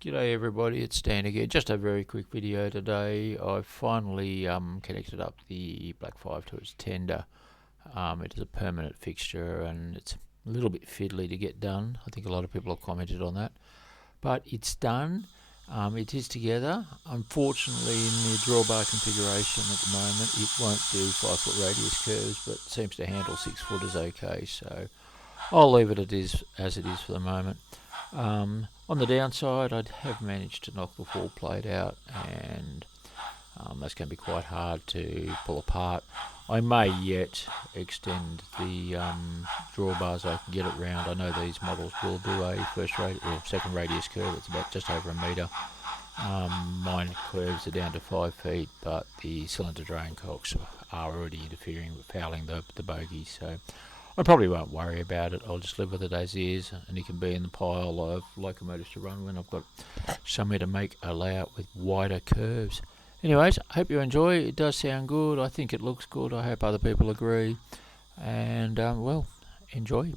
G'day everybody, it's Dan again. Just a very quick video today. I've finally connected up the Black 5 to its tender. It is a permanent fixture and it's a little bit fiddly to get done. I think a lot of people have commented on that. But it's done. It is together. Unfortunately, in the drawbar configuration at the moment, it won't do 5 foot radius curves, but seems to handle 6 footers okay. So I'll leave it as it is for the moment. On the downside, I have managed to knock the full plate out, and that's going to be quite hard to pull apart. I may yet extend the drawbars so I can get it round. I know these models will do a second radius curve. It's about just over a metre. Mine curves are down to 5 feet, but the cylinder draincocks are already interfering with fouling the bogey, so I probably won't worry about it. I'll just live with it as is, and it can be in the pile of locomotives to run when I've got somewhere to make a layout with wider curves. Anyways, I hope you enjoy. It does sound good. I think it looks good. I hope other people agree. And, well, enjoy.